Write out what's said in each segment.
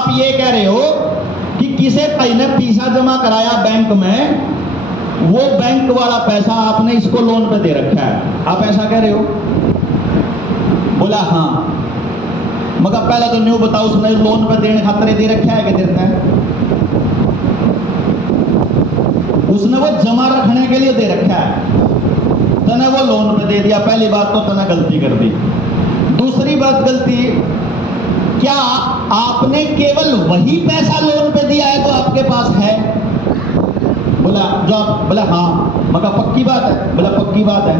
आप ये कह रहे हो कि किसे पहले पैसा जमा कराया बैंक में, वो बैंक वाला पैसा आपने इसको लोन पे दे रखा है, आप ऐसा कह रहे हो? बोला हाँ। मगर पहले तो न्यू बताओ, उसने लोन पे देने खातिर दे रखा है कि देता है? उसने वो जमा रखने के लिए दे रखा है, तने वो लोन पे दे दिया। पहली बात तो तने गलती कर दी। दूसरी बात गलती, क्या आपने केवल वही पैसा लोन पे दिया है तो आपके पास है? बोला जो आप, बोला हाँ। मगर पक्की बात है? बोला पक्की बात है।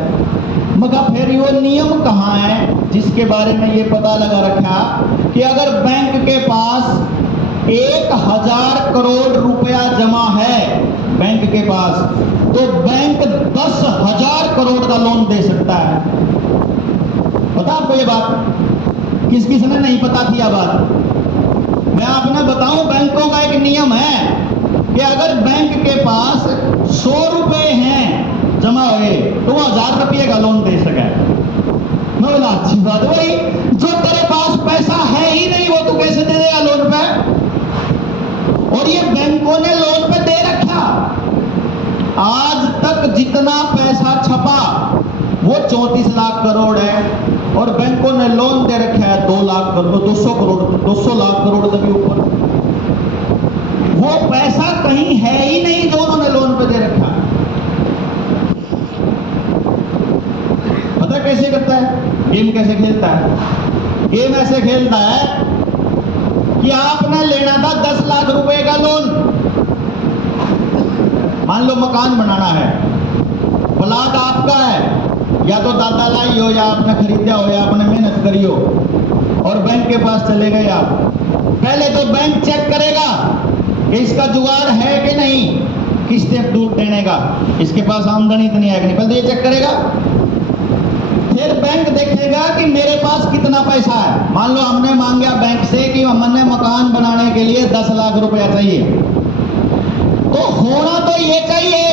मगर फिर वो नियम कहाँ है जिसके बारे में ये पता लगा रखा कि अगर बैंक के पास 1000 करोड़ रुपया जमा है बैंक के पास, तो बैंक 10,000 करोड़ का लोन दे सकता है। पता आपको ये बात? किस किस ने नहीं पता थी यह बात? मैं आपने बताऊं, बैंकों का एक नियम है कि अगर बैंक के पास 100 रुपए हैं जमा हुए तो वो 1000 रुपये का लोन दे सके। मैं बोला अच्छी बात है भाई, जो तेरे पास पैसा है ही नहीं वो तू कैसे दे देगा लोन पे? और ये बैंकों ने लोन पे दे रखा। आज तक जितना पैसा छपा वो 34 लाख करोड़ है, और बैंकों ने लोन दे रखा है 2 लाख करोड़, 200 करोड़, 200 लाख करोड़ तक के ऊपर। वो पैसा कहीं है ही नहीं जो उन्होंने लोन पे दे रखा। पता कैसे करता है गेम? कैसे खेलता है गेम? ऐसे खेलता है कि आपने लेना था 10 लाख रुपए का लोन। मान लो मकान बनाना है, प्लाट आपका है, या तो दादा लाई हो, या आपने खरीदा हो, या आपने मेहनत करी हो, और बैंक के पास चले गए आप। पहले तो बैंक चेक करेगा कि इसका जुगाड़ है कि नहीं, किस्तें दूर देने का, इसके पास आमदनी इतनी है कि नहीं, पहले ये चेक करेगा। फिर बैंक देखेगा कि मेरे पास कितना पैसा है। मान लो हमने मांगा बैंक से कि हमने मकान बनाने के लिए 10 लाख रुपया चाहिए, तो होना तो ये चाहिए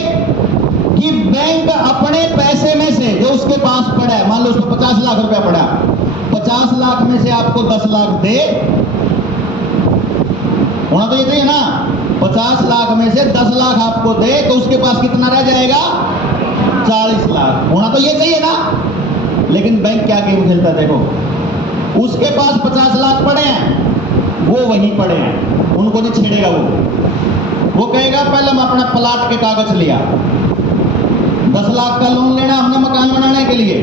कि बैंक अपने पैसे में से जो उसके पास पड़ा है, मान लो उसको 50 लाख रुपया पड़ा, 50 लाख में से आपको 10 लाख दे। होना तो ये चाहिए ना, 50 लाख में से 10 लाख आपको दे तो उसके पास कितना रह जाएगा? 40 लाख। होना तो ये चाहिए ना। लेकिन बैंक क्या गेम खेलता है देखो, उसके पास 50 लाख पड़े हैं, वो वहीं पड़े हैं, उनको नहीं छेड़ेगा। वो कहेगा पहले हम अपना प्लाट के कागज लिया, 10 लाख का लोन लेना हमने मकान बनाने के लिए,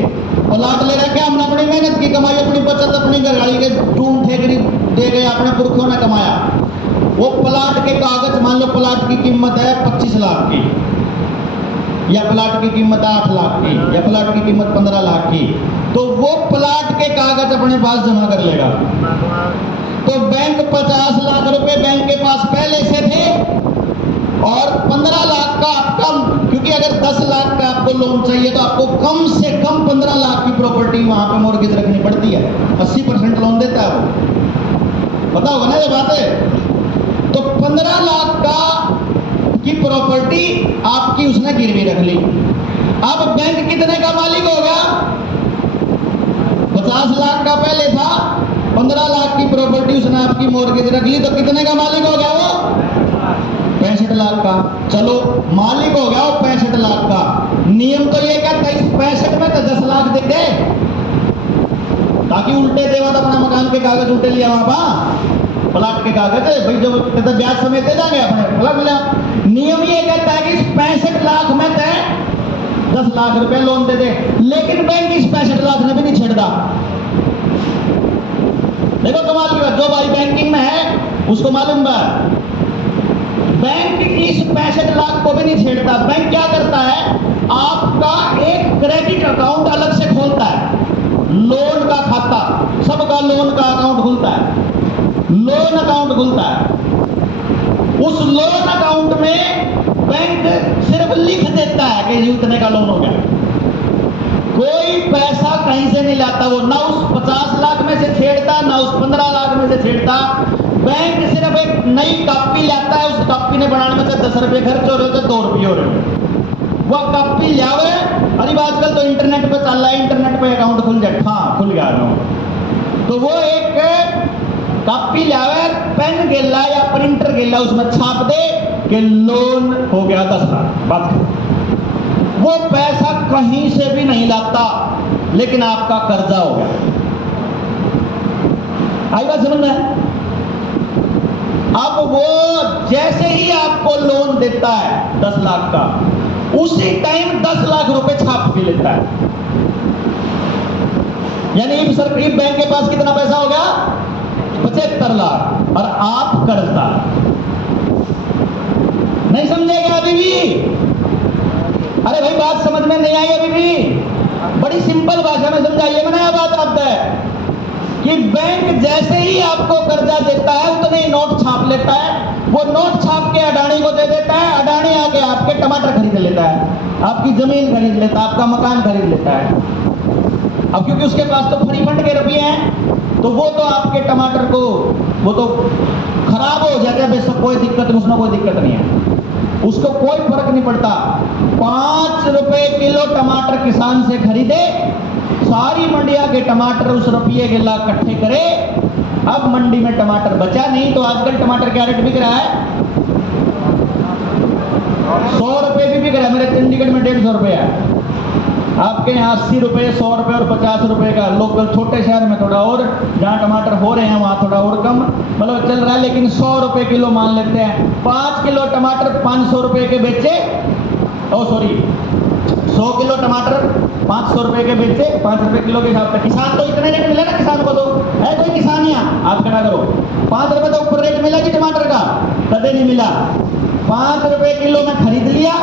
प्लाट ले रखे हमने, अपनी मेहनत की कमाई, अपनी बचत, अपनी घरवाली के टूम ठेकरी दे गए, अपने पुरखों ने कमाया। वो प्लाट के कागज, मान लो प्लाट की कीमत है 25 लाख की, या प्लाट की कीमत 8 लाख की, या प्लाट की कीमत 15 लाख की, तो वो प्लाट के कागज अपने पास जमा कर लेगा। तो बैंक 50 लाख रुपए बैंक के पास पहले से थे, और 15 लाख का आपका, क्योंकि अगर 10 लाख का आपको लोन चाहिए तो आपको कम से कम 15 लाख की प्रॉपर्टी वहां पे मॉर्गेज रखनी पड़ती है। 80% लोन देता है वो, पता होगा ना ये बात है। तो 15 लाख का की प्रॉपर्टी आपकी उसने गिरवी रख ली। अब बैंक कितने का मालिक हो गया? 50 लाख का पहले था, 15 लाख की प्रॉपर्टी उसने आपकी मॉर्गेज रख ली, तो कितने का मालिक हो गया वो? 65 लाख का। चलो मालिक हो गया वो 65 लाख का। नियम तो ये कहता है 65 में तो 10 लाख दे दे, ताकि उल्टे देवा तो अपना मकान के कागज उल्टे लिया वहां, प्लाट के कागज है भाई, जो ब्याज समेत दे जाएंगे अपने प्लाट मिला। नियम ये कहता है कि 65 लाख में तय 10 लाख रुपए लोन दे दे, लेकिन बैंक इस 65 लाख ने भी नहीं छेड़ता। देखो कमाल की बात, जो भाई बैंकिंग में है उसको मालूम है, बैंक इस 65 लाख को भी नहीं छेड़ता। बैंक क्या करता है, आपका एक क्रेडिट अकाउंट अलग से खोलता है, लोन का खाता, सबका लोन का अकाउंट खुलता है, लोन अकाउंट खुलता है। उस लोन अकाउंट में बैंक सिर्फ लिख देता है कि इतने का लोन हो गया, कोई पैसा कहीं से नहीं लाता वो, ना उस 50 लाख में से छेड़ता, ना उस 15 लाख में से छेड़ता। बैंक सिर्फ एक नई कॉपी लाता है, उस कॉपी ने बनाने में से 10 रुपये खर्च हो रहे थे, 2 रुपये हो रहे, वो कॉपी लावे। अरे आजकल तो इंटरनेट पे चल रहा है, इंटरनेट पे अकाउंट खुल जाए, हाँ खुल गया अकाउंट। तो वो एक कॉपी लावे, पेन गेला या प्रिंटर गेला उसमें छाप दे कि लोन हो गया 10 लाख, बात कर। वो पैसा कहीं से भी नहीं लाता, लेकिन आपका कर्जा हो गया। आई बात समझ में? अब वो जैसे ही आपको लोन देता है 10 लाख का, उसी टाइम 10 लाख रुपए छाप भी लेता है। यानी इस बैंक के पास कितना पैसा हो गया? 75 लाख, और आप कर्जदार। नहीं समझे क्या अभी भी? अरे भाई बात समझ में नहीं आई अभी भी? बड़ी सिंपल भाषा में समझाइए। मैंने यह बात आपको है कि बैंक जैसे ही आपको कर्जा देता है उतने ही नोट छाप लेता है। वो नोट छाप के अडानी को दे देता है, अडानी आके आपके टमाटर खरीद लेता है, आपकी जमीन खरीद लेता है, आपका मकान खरीद लेता है। अब क्योंकि उसके पास तो फ्री फंड के रुपये हैं, तो वो तो आपके टमाटर को वो तो खराब हो जाएगा, बेशक कोई दिक्कत नहीं, उसमें कोई दिक्कत नहीं है, उसको कोई फर्क नहीं पड़ता। 5 रुपए किलो टमाटर किसान से खरीदे, सारी मंडिया के टमाटर उस रुपये के ला इकट्ठे करे। अब मंडी में टमाटर बचा नहीं, तो आजकल टमाटर क्या रेट बिक रहा है? 100 रुपए भी बिक रहा है। मेरे चंडीगढ़ में 150 रुपये है, आपके यहाँ 80 रुपये, 100 रुपये और 50 रुपये का। लोकल छोटे शहर में थोड़ा और, जहाँ टमाटर हो रहे हैं वहाँ थोड़ा और कम मतलब चल रहा है, लेकिन 100 रुपये किलो मान लेते हैं। 5 किलो टमाटर 500 रुपये के बेचे, 100 किलो टमाटर 500 रुपये के बेचे, 5 रुपये किलो के हिसाब से। किसान तो इतने रेट मिले ना, किसान को तो है कोई किसान यहाँ? आप खड़ा करो। 5 रुपये तो ऊपर रेट मिला कि टमाटर का? कदे नहीं मिला। 5 रुपये किलो में खरीद लिया,